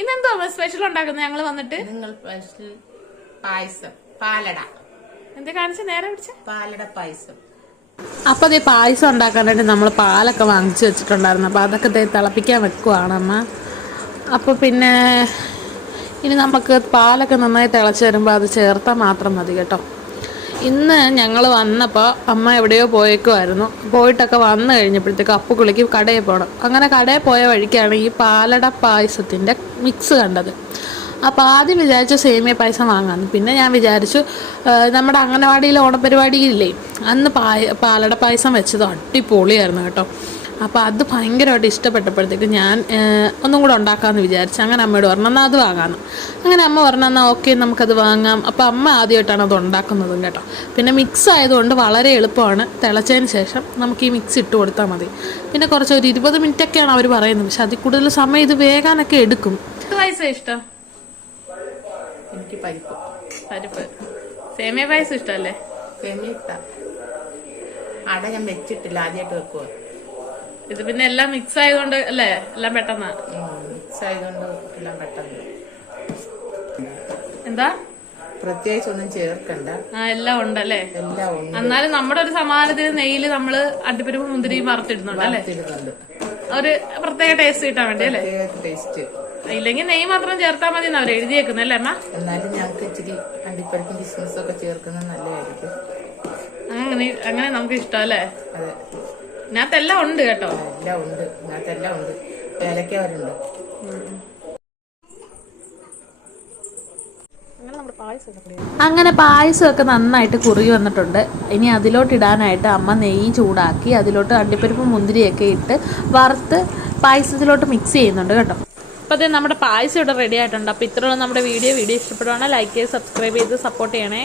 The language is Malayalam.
ഇന്നെന്തോ സ്പെഷ്യൽ ഉണ്ടാക്കുന്നത് ഞങ്ങള് വന്നിട്ട്? നിങ്ങൾ സ്പെഷ്യൽ പായസം, പാലട. എന്താ കാണിച്ച നേരെ പിടിച്ച പാലട പായസം. അപ്പൊ അതേ പായസം ഉണ്ടാക്കാനായിട്ട് നമ്മൾ പാലൊക്കെ വാങ്ങിച്ചു വെച്ചിട്ടുണ്ടായിരുന്നു. അപ്പൊ അതൊക്കെ തിളപ്പിക്കാൻ വെക്കുവാണ് അമ്മ. അപ്പൊ പിന്നെ ഇനി നമുക്ക് പാലൊക്കെ നന്നായി തിളച്ച് വരുമ്പോൾ അത് ചേർത്താൽ മാത്രം മതി കേട്ടോ. ഇന്ന് ഞങ്ങൾ വന്നപ്പോൾ അമ്മ എവിടെയോ പോയേക്കുമായിരുന്നു. പോയിട്ടൊക്കെ വന്നു കഴിഞ്ഞപ്പോഴത്തേക്ക് അപ്പുക്കുളിക്ക് കടയിൽ പോകണം. അങ്ങനെ കടയിൽ പോയ വഴിക്കാണ് ഈ പാലട പായസത്തിൻ്റെ മിക്സ് കണ്ടത്. അപ്പോൾ ആദ്യം വിചാരിച്ചു സേമിയ പായസം വാങ്ങാമെന്ന്. പിന്നെ ഞാൻ വിചാരിച്ചു നമ്മുടെ അംഗനവാടിയിലെ ഓണപരിപാടിയില്ലേ, അന്ന് പാലട പായസം വെച്ചത് അടിപൊളിയായിരുന്നു കേട്ടോ. അപ്പോൾ അത് ഭയങ്കരമായിട്ട് ഇഷ്ടപ്പെട്ടപ്പോഴത്തേക്ക് ഞാൻ ഒന്നും കൂടെ ഉണ്ടാക്കാമെന്ന് വിചാരിച്ചു. അങ്ങനെ അമ്മയോട് പറഞ്ഞു എന്നാൽ അത് വാങ്ങാമെന്ന്. അങ്ങനെ അമ്മ പറഞ്ഞു എന്നാൽ ഓക്കെ നമുക്കത് വാങ്ങാം. അപ്പോൾ അമ്മ ആദ്യമായിട്ടാണ് അത് ഉണ്ടാക്കുന്നതും കേട്ടോ. പിന്നെ മിക്സ് ആയതുകൊണ്ട് വളരെ എളുപ്പമാണ്. തിളച്ചതിന് ശേഷം നമുക്ക് ഈ മിക്സ് ഇട്ട് കൊടുത്താൽ മതി. പിന്നെ കുറച്ച് ഒരു 20 മിനിറ്റൊക്കെയാണ് അവർ പറയുന്നത്. പക്ഷെ അതിൽ കൂടുതൽ സമയം ഇത് വേകാനൊക്കെ എടുക്കും. പായസം ഇഷ്ടം? എനിക്ക് പരിപ്പ്. സേമിയ പായസം ഇഷ്ടമല്ലേ? സേമിയ ഇഷ്ടം. അട ഞാൻ വെച്ചിട്ടില്ല, ആദ്യമായിട്ട് വെക്കുക. ഇത് പിന്നെ എല്ലാം മിക്സ് ആയതുകൊണ്ട് അല്ലേ, എല്ലാം പെട്ടെന്ന് മിക്സ് ആയതുകൊണ്ട് എല്ലാം പെട്ടെന്ന്. എന്താ പ്രത്യേകിച്ച് ഒന്നും ചേർക്കണ്ട, എല്ലാം ഉണ്ടല്ലേ. എല്ലാം ഉണ്ട്. എന്നാലും നമ്മുടെ ഒരു സമാനത്തിന് നെയ്യില് നമ്മള് അണ്ടിപ്പരിപ്പ് മുന്തിരിയും വറുത്തിടുന്നുണ്ട് അല്ലേ. ഒരു പ്രത്യേക ടേസ്റ്റ് കിട്ടാൻ വേണ്ടി അല്ലേ. ടേസ്റ്റ് ഇല്ലെങ്കിൽ നെയ്യ് മാത്രം ചേർത്താൽ മതി അവർ എഴുതിയേക്കുന്നല്ലേ അമ്മ. എന്നാലും ഞങ്ങൾക്ക് ഇച്ചിരി അണ്ടിപ്പരിപ്പും ബിസിനസ് ഒക്കെ ചേർക്കുന്നത് നല്ലതായിരിക്കും. അങ്ങനെ നമുക്ക് ഇഷ്ടം അല്ലേ. അതെ, ഇതിനകത്തെല്ലാം ഉണ്ട് കേട്ടോ. എല്ലാം ഉണ്ട്, ഇതിനകത്തെല്ലാം ഉണ്ട്. ഏലക്ക വരുന്നുണ്ട്. അങ്ങനെ പായസമൊക്കെ നന്നായിട്ട് കുറുകി വന്നിട്ടുണ്ട്. ഇനി അതിലോട്ട് ഇടാനായിട്ട് അമ്മ നെയ്യ് ചൂടാക്കി അതിലോട്ട് അണ്ടിപ്പരിപ്പ് മുന്തിരിയൊക്കെ ഇട്ട് വറുത്ത് പായസത്തിലോട്ട് മിക്സ് ചെയ്യുന്നുണ്ട് കേട്ടോ. അപ്പോൾ അതേ നമ്മുടെ പായസം ഇവിടെ റെഡി ആയിട്ടുണ്ട്. അപ്പോൾ ഇത്രയുള്ള നമ്മുടെ വീഡിയോ ഇഷ്ടപ്പെടുവാണെങ്കിൽ ലൈക്ക് ചെയ്ത് സബ്സ്ക്രൈബ് ചെയ്ത് സപ്പോർട്ട് ചെയ്യണേ.